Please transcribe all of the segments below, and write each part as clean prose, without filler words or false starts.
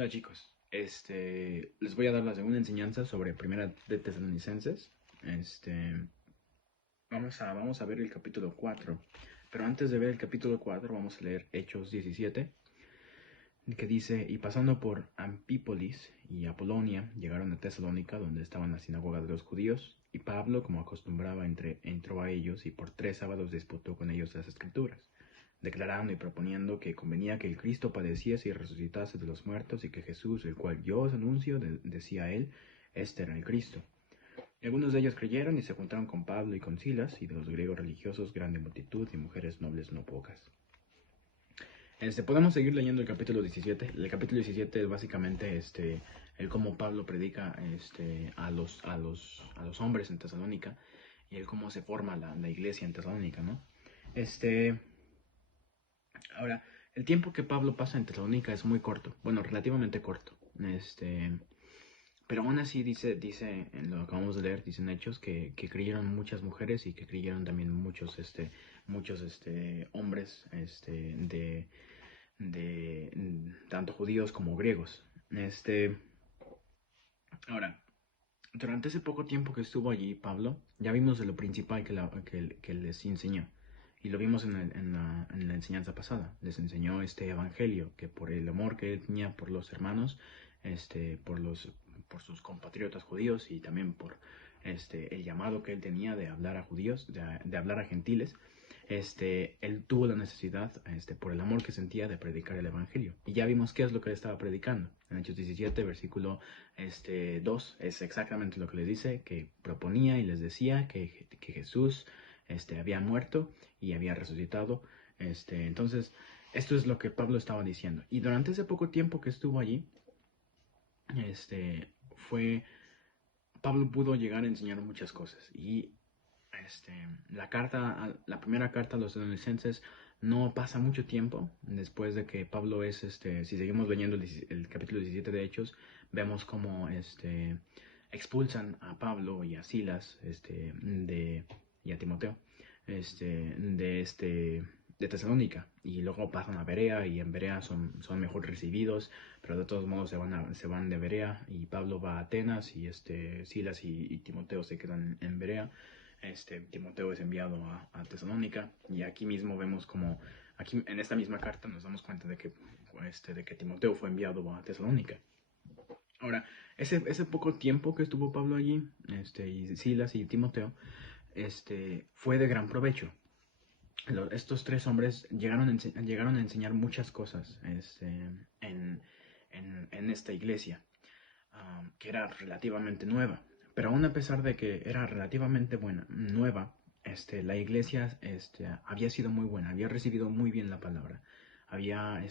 Hola chicos, les voy a dar la segunda enseñanza sobre Primera de Tesalonicenses. Vamos a ver el capítulo 4, pero antes de ver el capítulo 4 vamos a leer Hechos 17, que dice: y pasando por Ampípolis y Apolonia, llegaron a Tesalónica, donde estaban las sinagogas de los judíos, y Pablo, como acostumbraba, entró a ellos, y por 3 sábados disputó con ellos las Escrituras, declarando y proponiendo que convenía que el Cristo padeciese y resucitase de los muertos, y que Jesús, el cual yo os anuncio, decía él, este era el Cristo. Y algunos de ellos creyeron y se juntaron con Pablo y con Silas, y de los griegos religiosos grande multitud, y mujeres nobles no pocas. Podemos seguir leyendo el capítulo 17. El capítulo 17 es básicamente el cómo Pablo predica a los hombres en Tesalónica, y el cómo se forma la iglesia en Tesalónica, ¿no? Ahora, el tiempo que Pablo pasa en Tesalónica es muy corto, bueno, relativamente corto. Pero aún así dice, en lo que acabamos de leer, dicen Hechos, que creyeron muchas mujeres, y que creyeron también muchos hombres de tanto judíos como griegos. Ahora, durante ese poco tiempo que estuvo allí Pablo, ya vimos de lo principal que les enseñó. Y lo vimos en la enseñanza pasada. Les enseñó este evangelio, que por el amor que él tenía por los hermanos, por sus compatriotas judíos, y también por el llamado que él tenía de hablar a judíos, de hablar a gentiles, él tuvo la necesidad, por el amor que sentía, de predicar el evangelio. Y ya vimos qué es lo que él estaba predicando. En Hechos 17, versículo 2, es exactamente lo que les dice, que proponía y les decía que Jesús había muerto y había resucitado. Entonces, esto es lo que Pablo estaba diciendo. Y durante ese poco tiempo que estuvo allí, fue Pablo pudo llegar a enseñar muchas cosas. Y la primera carta a los tesalonicenses no pasa mucho tiempo después de que Pablo si seguimos leyendo el capítulo 17 de Hechos, vemos cómo expulsan a Pablo y a Silas, y a Timoteo, de Tesalónica, y luego pasan a Berea, y en Berea son mejor recibidos, pero de todos modos se van de Berea, y Pablo va a Atenas, y Silas y Timoteo se quedan en Berea. Timoteo es enviado a Tesalónica, y aquí mismo vemos como, aquí en esta misma carta nos damos cuenta de que Timoteo fue enviado a Tesalónica. Ahora, ese poco tiempo que estuvo Pablo allí, y Silas y Timoteo, fue de gran provecho. Estos tres hombres llegaron a enseñar muchas cosas en esta iglesia, que era relativamente nueva. Pero aún a pesar de que era relativamente nueva, la iglesia había sido muy buena, había recibido muy bien la palabra. Había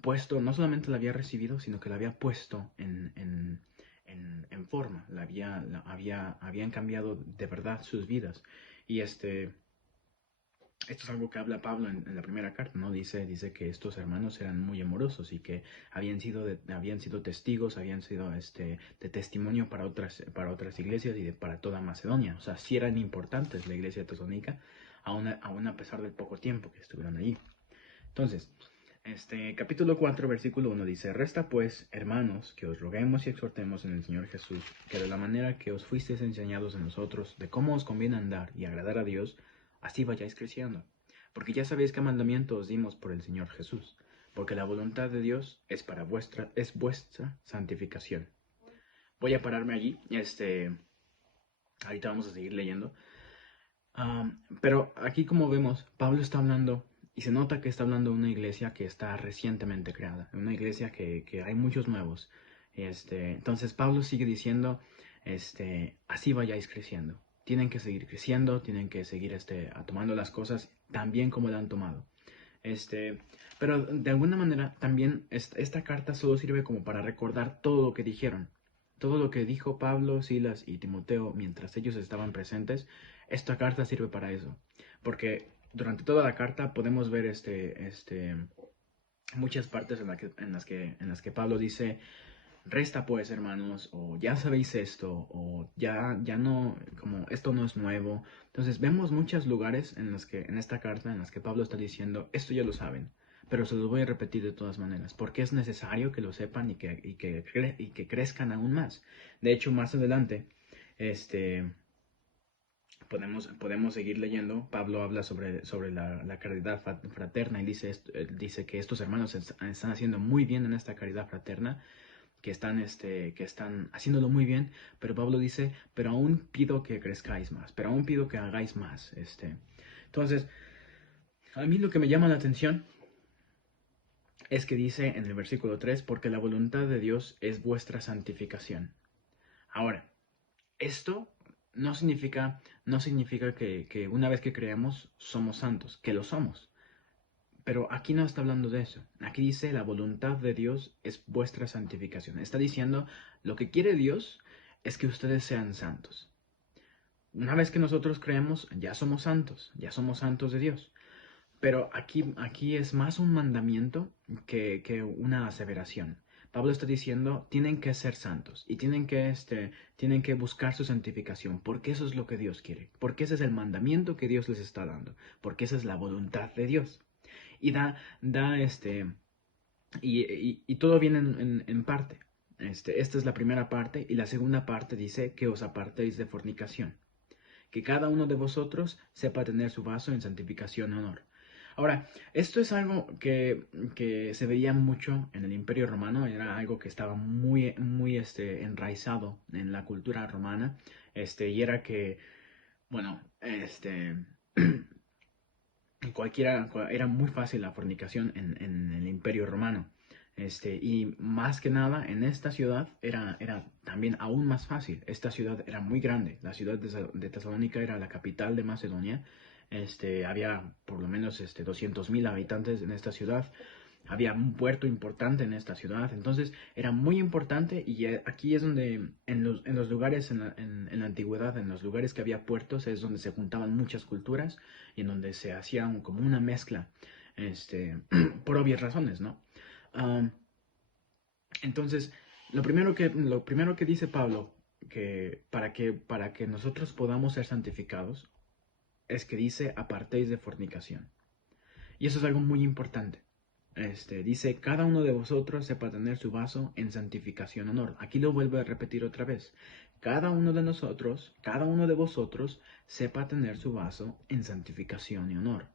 puesto, no solamente la había recibido, sino que la había puesto en forma. Habían cambiado de verdad sus vidas. Y esto es algo que habla Pablo en la primera carta, ¿no? Dice que estos hermanos eran muy amorosos, y que habían sido testigos, habían sido de testimonio para otras iglesias y para toda Macedonia. O sea, sí eran importantes la iglesia tesalónica, aún a pesar del poco tiempo que estuvieron allí. Entonces, capítulo 4, versículo 1 dice: resta pues, hermanos, que os roguemos y exhortemos en el Señor Jesús, que de la manera que os fuisteis enseñados en nosotros, de cómo os conviene andar y agradar a Dios, así vayáis creciendo. Porque ya sabéis qué mandamiento os dimos por el Señor Jesús, porque la voluntad de Dios es vuestra santificación. Voy a pararme allí, ahorita vamos a seguir leyendo. Pero aquí, como vemos, Pablo está hablando, y se nota que está hablando de una iglesia que está recientemente creada, una iglesia que hay muchos nuevos. Entonces Pablo sigue diciendo, así vayáis creciendo. Tienen que seguir creciendo, tienen que seguir tomando las cosas tan bien como la han tomado. Pero de alguna manera también esta carta solo sirve como para recordar todo lo que dijeron. Todo lo que dijo Pablo, Silas y Timoteo mientras ellos estaban presentes. Esta carta sirve para eso, porque durante toda la carta podemos ver muchas partes en las que Pablo dice: resta pues, hermanos, o ya sabéis esto, o ya no, como esto no es nuevo. Entonces vemos muchos lugares en esta carta en las que Pablo está diciendo: esto ya lo saben, pero se los voy a repetir de todas maneras, porque es necesario que lo sepan y que crezcan aún más. De hecho, más adelante, podemos seguir leyendo. Pablo habla sobre la caridad fraterna y dice que estos hermanos están haciendo muy bien en esta caridad fraterna, que están haciéndolo muy bien, pero Pablo dice, pero aún pido que crezcáis más, pero aún pido que hagáis más. Entonces, a mí lo que me llama la atención es que dice en el versículo 3, porque la voluntad de Dios es vuestra santificación. Ahora, esto no significa que una vez que creemos somos santos, que lo somos. Pero aquí no está hablando de eso. Aquí dice la voluntad de Dios es vuestra santificación. Está diciendo lo que quiere Dios es que ustedes sean santos. Una vez que nosotros creemos, ya somos santos de Dios. Pero aquí es más un mandamiento que una aseveración. Pablo está diciendo, tienen que ser santos y tienen que buscar su santificación, porque eso es lo que Dios quiere, porque ese es el mandamiento que Dios les está dando, porque esa es la voluntad de Dios. Y y todo viene en parte. Esta es la primera parte, y la segunda parte dice que os apartéis de fornicación, que cada uno de vosotros sepa tener su vaso en santificación y honor. Ahora, esto es algo que se veía mucho en el Imperio Romano, era algo que estaba muy enraizado en la cultura romana, y era que, bueno, era muy fácil la fornicación en el Imperio Romano. Y más que nada en esta ciudad era también aún más fácil. Esta ciudad era muy grande. La ciudad de Tesalónica era la capital de Macedonia. Había por lo menos 200.000 habitantes en esta ciudad. Había un puerto importante en esta ciudad, entonces era muy importante. Y aquí es donde en los lugares en la antigüedad, en los lugares que había puertos, es donde se juntaban muchas culturas y en donde se hacía como una mezcla, por obvias razones, ¿no? Um, entonces, lo primero que dice Pablo, que para que nosotros podamos ser santificados, es que dice apartéis de fornicación. Y eso es algo muy importante. Dice, cada uno de vosotros sepa tener su vaso en santificación y honor. Aquí lo vuelvo a repetir otra vez. Cada uno de nosotros, cada uno de vosotros, sepa tener su vaso en santificación y honor.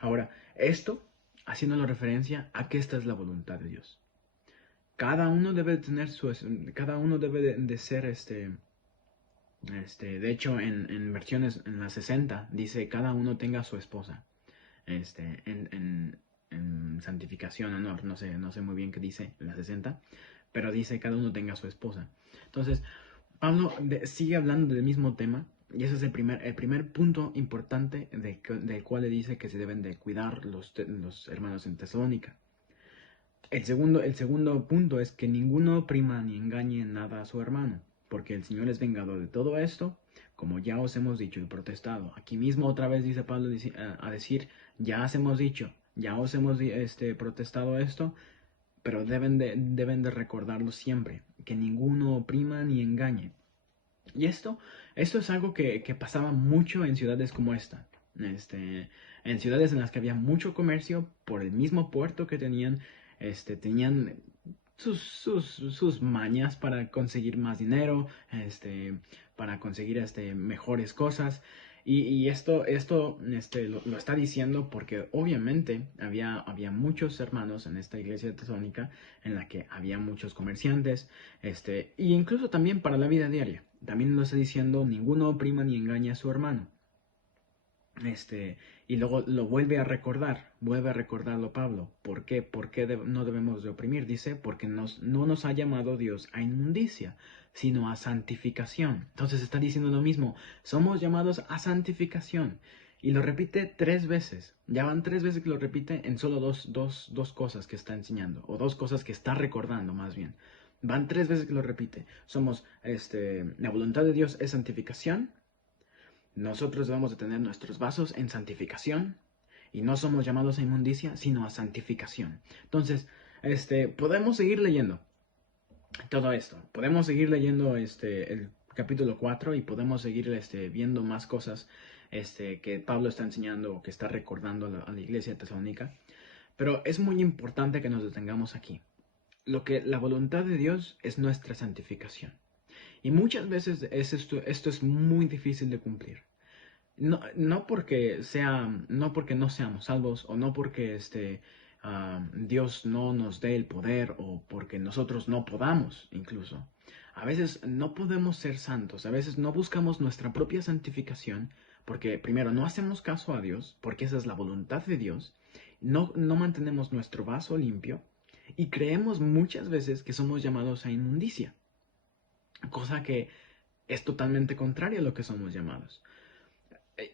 Ahora, esto, haciéndolo referencia a que esta es la voluntad de Dios. Cada uno debe de ser de hecho, en versiones, en las 60, dice, cada uno tenga su esposa. En santificación, honor, no sé muy bien qué dice en la 60, pero dice cada uno tenga su esposa. Entonces, Pablo sigue hablando del mismo tema, y ese es el primer punto importante del cual le dice que se deben de cuidar los hermanos en Tesalónica. El segundo punto es que ninguno oprima ni engañe nada a su hermano, porque el Señor es vengador de todo esto, como ya os hemos dicho y protestado. Aquí mismo otra vez dice Pablo a decir, ya os hemos dicho, ya os hemos protestado esto, pero deben de recordarlo siempre, que ninguno oprima ni engañe. Y esto es algo que pasaba mucho en ciudades como esta. En ciudades en las que había mucho comercio, por el mismo puerto que tenían sus mañas para conseguir más dinero, para conseguir mejores cosas. Y esto lo está diciendo porque obviamente había muchos hermanos en esta iglesia de Tesalónica en la que había muchos comerciantes, y incluso también para la vida diaria. También lo está diciendo, ninguno oprima ni engaña a su hermano. Y luego lo vuelve a recordarlo Pablo. ¿Por qué? ¿Por qué no debemos de oprimir? Dice, porque no nos ha llamado Dios a inmundicia, sino a santificación. Entonces está diciendo lo mismo, somos llamados a santificación. Y lo repite 3 veces. Ya van 3 veces que lo repite en solo dos cosas que está enseñando, o 2 cosas que está recordando más bien. Van 3 veces que lo repite. La voluntad de Dios es santificación. Nosotros debemos de tener nuestros vasos en santificación y no somos llamados a inmundicia, sino a santificación. Entonces, podemos seguir leyendo todo esto. Podemos seguir leyendo el capítulo 4 y podemos seguir viendo más cosas que Pablo está enseñando o que está recordando a la iglesia de Tesalónica. Pero es muy importante que nos detengamos aquí. La voluntad de Dios es nuestra santificación. Y muchas veces esto es muy difícil de cumplir. No porque no seamos salvos o no porque Dios no nos dé el poder o porque nosotros no podamos incluso. A veces no podemos ser santos, a veces no buscamos nuestra propia santificación porque primero no hacemos caso a Dios, porque esa es la voluntad de Dios, no mantenemos nuestro vaso limpio y creemos muchas veces que somos llamados a inmundicia, cosa que es totalmente contraria a lo que somos llamados.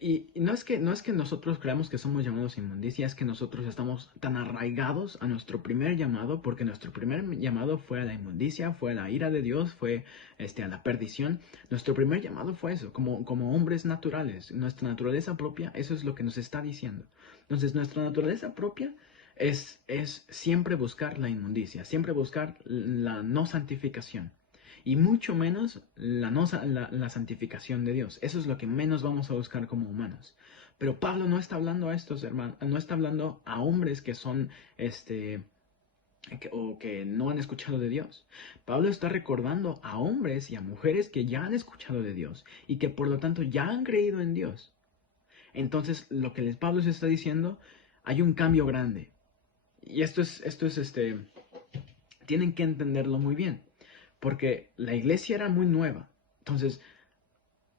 Y no es que nosotros creamos que somos llamados a inmundicia, es que nosotros estamos tan arraigados a nuestro primer llamado, porque nuestro primer llamado fue a la inmundicia, fue a la ira de Dios, fue a la perdición. Nuestro primer llamado fue eso, como hombres naturales, nuestra naturaleza propia, eso es lo que nos está diciendo. Entonces, nuestra naturaleza propia es siempre buscar la inmundicia, siempre buscar la no santificación. Y mucho menos la santificación de Dios. Eso es lo que menos vamos a buscar como humanos. Pero Pablo no está hablando a estos hermanos, no está hablando a hombres que son, o que no han escuchado de Dios. Pablo está recordando a hombres y a mujeres que ya han escuchado de Dios y que por lo tanto ya han creído en Dios. Entonces, lo que Pablo se está diciendo, hay un cambio grande. Y tienen que entenderlo muy bien. Porque la iglesia era muy nueva. Entonces,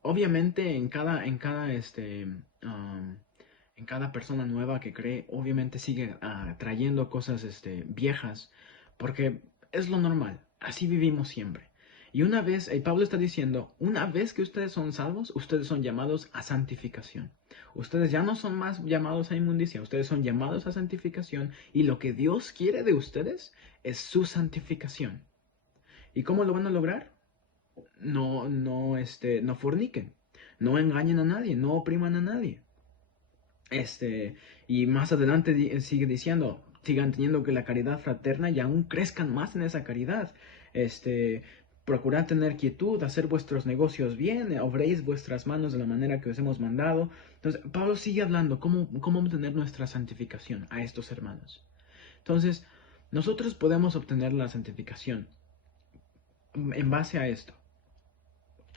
obviamente en cada persona nueva que cree, obviamente sigue trayendo cosas viejas, porque es lo normal, así vivimos siempre. Y una vez, Pablo está diciendo, una vez que ustedes son salvos, ustedes son llamados a santificación. Ustedes ya no son más llamados a inmundicia, ustedes son llamados a santificación, y lo que Dios quiere de ustedes es su santificación. ¿Y cómo lo van a lograr? No forniquen, no engañen a nadie, no opriman a nadie. Y más adelante sigue diciendo, sigan teniendo que la caridad fraterna y aún crezcan más en esa caridad. Procurad tener quietud, hacer vuestros negocios bien, obréis vuestras manos de la manera que os hemos mandado. Entonces, Pablo sigue hablando cómo obtener nuestra santificación a estos hermanos. Entonces, nosotros podemos obtener la santificación en base a esto.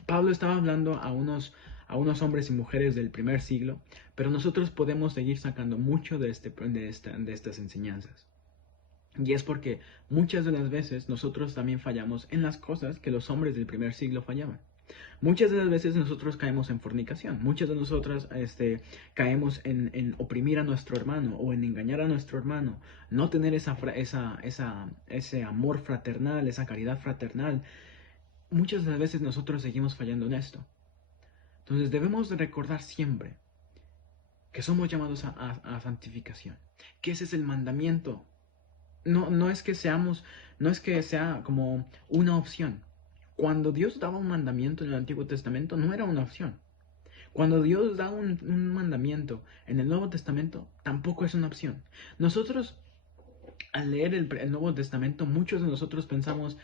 Pablo estaba hablando a unos hombres y mujeres del primer siglo, pero nosotros podemos seguir sacando mucho de estas enseñanzas. Y es porque muchas de las veces nosotros también fallamos en las cosas que los hombres del primer siglo fallaban. Muchas de las veces nosotros caemos en fornicación, muchas de nosotras caemos en oprimir a nuestro hermano o en engañar a nuestro hermano, no tener ese amor fraternal, esa caridad fraternal. Muchas de las veces nosotros seguimos fallando en esto. Entonces debemos de recordar siempre que somos llamados a santificación, que ese es el mandamiento. No es que sea como una opción. Cuando Dios daba un mandamiento en el Antiguo Testamento, no era una opción. Cuando Dios da un mandamiento en el Nuevo Testamento, tampoco es una opción. Nosotros, al leer el Nuevo Testamento, muchos de nosotros pensamos,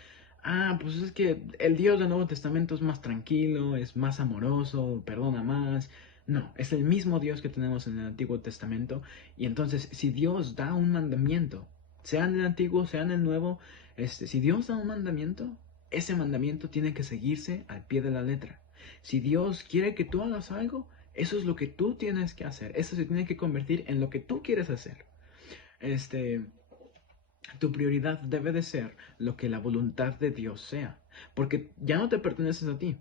pues es que el Dios del Nuevo Testamento es más tranquilo, es más amoroso, perdona más. No, es el mismo Dios que tenemos en el Antiguo Testamento. Y entonces, si Dios da un mandamiento, sea en el Antiguo, sea en el Nuevo, si Dios da un mandamiento, ese mandamiento tiene que seguirse al pie de la letra. Si Dios quiere que tú hagas algo, eso es lo que tú tienes que hacer. Eso se tiene que convertir en lo que tú quieres hacer. Tu prioridad debe de ser lo que la voluntad de Dios sea, porque ya no te perteneces a ti.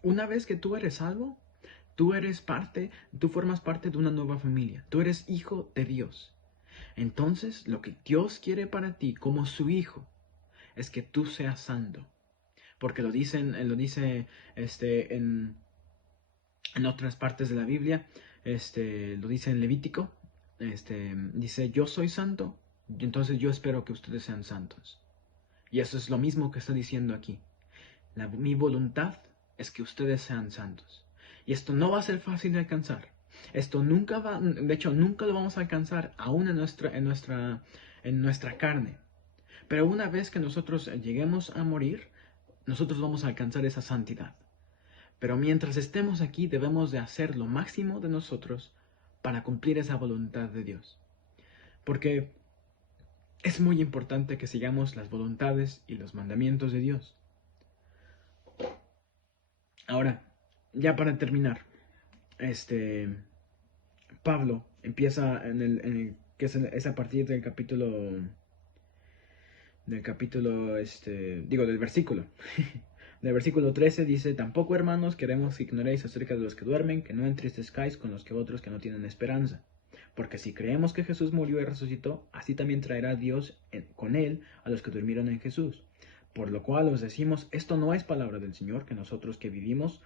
Una vez que tú eres salvo, tú formas parte de una nueva familia, tú eres hijo de Dios. Entonces, lo que Dios quiere para ti como su hijo es que tú seas santo, porque lo dice en otras partes de la Biblia, lo dice en Levítico, dice, yo soy santo, entonces yo espero que ustedes sean santos. Y eso es lo mismo que está diciendo aquí. Mi voluntad es que ustedes sean santos. Y esto no va a ser fácil de alcanzar. Esto nunca lo vamos a alcanzar aún en nuestra carne. Pero una vez que nosotros lleguemos a morir, nosotros vamos a alcanzar esa santidad. Pero mientras estemos aquí debemos de hacer lo máximo de nosotros para cumplir esa voluntad de Dios. porque es muy importante que sigamos las voluntades y los mandamientos de Dios. Ahora, ya para terminar, Pablo empieza que es a partir del versículo. Del versículo 13 dice: tampoco, hermanos, queremos que ignoréis acerca de los que duermen, que no entristezcáis con los que otros que no tienen esperanza. Porque si creemos que Jesús murió y resucitó, así también traerá Dios con él a los que durmieron en Jesús. Por lo cual os decimos, esto no es palabra del Señor, que nosotros que vivimos,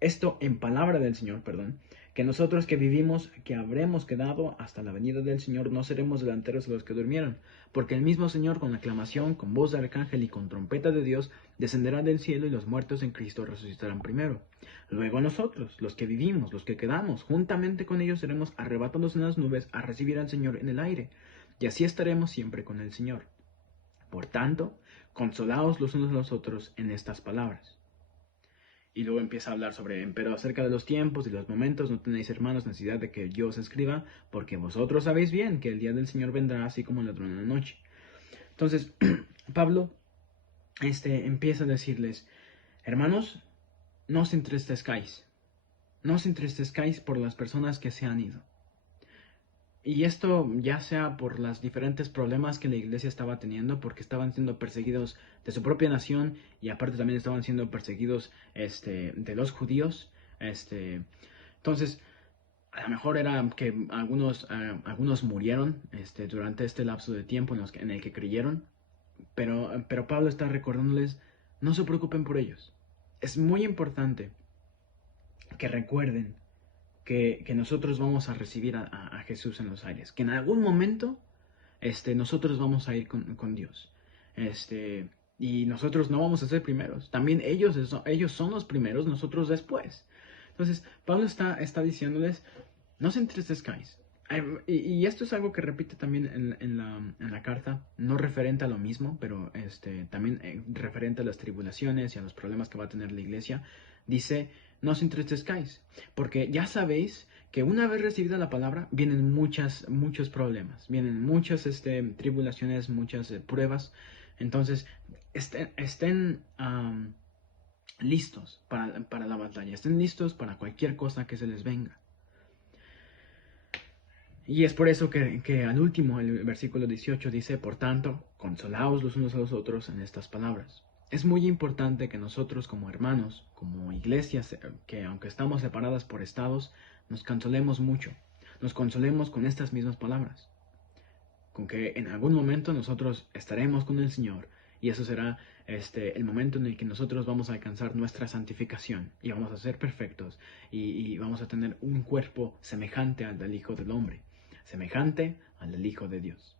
esto en palabra del Señor, perdón, que nosotros que vivimos, que habremos quedado hasta la venida del Señor, no seremos delanteros de los que durmieron, porque el mismo Señor con aclamación, con voz de arcángel y con trompeta de Dios, descenderá del cielo y los muertos en Cristo resucitarán primero. Luego nosotros, los que vivimos, los que quedamos, juntamente con ellos seremos arrebatados en las nubes a recibir al Señor en el aire, y así estaremos siempre con el Señor. Por tanto, consolaos los unos a los otros en estas palabras. Y luego empieza a hablar sobre, pero acerca de los tiempos y los momentos, no tenéis, hermanos, necesidad de que yo os escriba, porque vosotros sabéis bien que el día del Señor vendrá así como el ladrón en la noche. Entonces, Pablo empieza a decirles, hermanos, no os entristezcáis. No os entristezcáis por las personas que se han ido. Y esto ya sea por los diferentes problemas que la iglesia estaba teniendo, porque estaban siendo perseguidos de su propia nación y aparte también estaban siendo perseguidos de los judíos. Entonces, a lo mejor era que algunos murieron durante este lapso de tiempo en el que creyeron, pero Pablo está recordándoles, no se preocupen por ellos. Es muy importante que recuerden que nosotros vamos a recibir a Jesús en los aires, que en algún momento nosotros vamos a ir con Dios. Y nosotros no vamos a ser primeros. También ellos son los primeros, nosotros después. Entonces, Pablo está diciéndoles, no se entristezcáis. Y esto es algo que repite también en la carta, no referente a lo mismo, pero también referente a las tribulaciones y a los problemas que va a tener la iglesia. Dice, no os entristezcáis, porque ya sabéis que una vez recibida la palabra, vienen muchos problemas, vienen muchas tribulaciones, muchas pruebas. Entonces, estén listos para la batalla, estén listos para cualquier cosa que se les venga. Y es por eso que al último, el versículo 18 dice, por tanto, consolaos los unos a los otros en estas palabras. Es muy importante que nosotros como hermanos, como iglesias, que aunque estamos separadas por estados, nos consolemos mucho. Nos consolemos con estas mismas palabras. Con que en algún momento nosotros estaremos con el Señor y eso será el momento en el que nosotros vamos a alcanzar nuestra santificación y vamos a ser perfectos y vamos a tener un cuerpo semejante al del Hijo del Hombre, semejante al del Hijo de Dios.